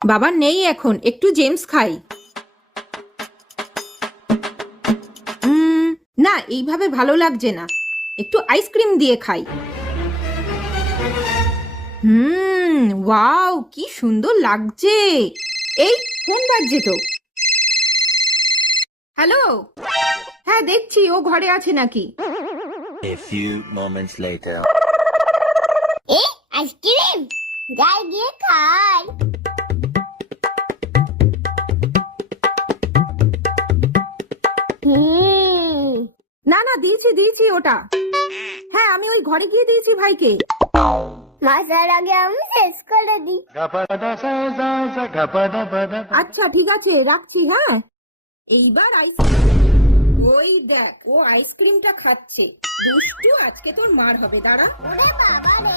বাবা নেই এখন, একটু জেমস খাই। না, এইভাবে ভালো লাগছে না, একটু আইসক্রিম দিয়ে খাই। ওয়াও, কি সুন্দর লাগছে। এই ফোন বাজছে তো। হ্যালো। হ্যাঁ, দেখছি ও ঘরে আছে নাকি। A few moments later. A ice cream যাই গিয়ে খাই। না না, দিয়েছি ওটা। হ্যাঁ, আমি ওই ঘরে গিয়ে দিয়েছি ভাইকে। মাসার আগে আমি শেষ করে দিই। আচ্ছা ঠিক আছে, রাখছি। হ্যাঁ, এইবার ওই দেখ, ও আইসক্রিমটা খাচ্ছে। দুষ্টু, আজকে তোর মার হবে, দাঁড়া। ওরে বাবা রে।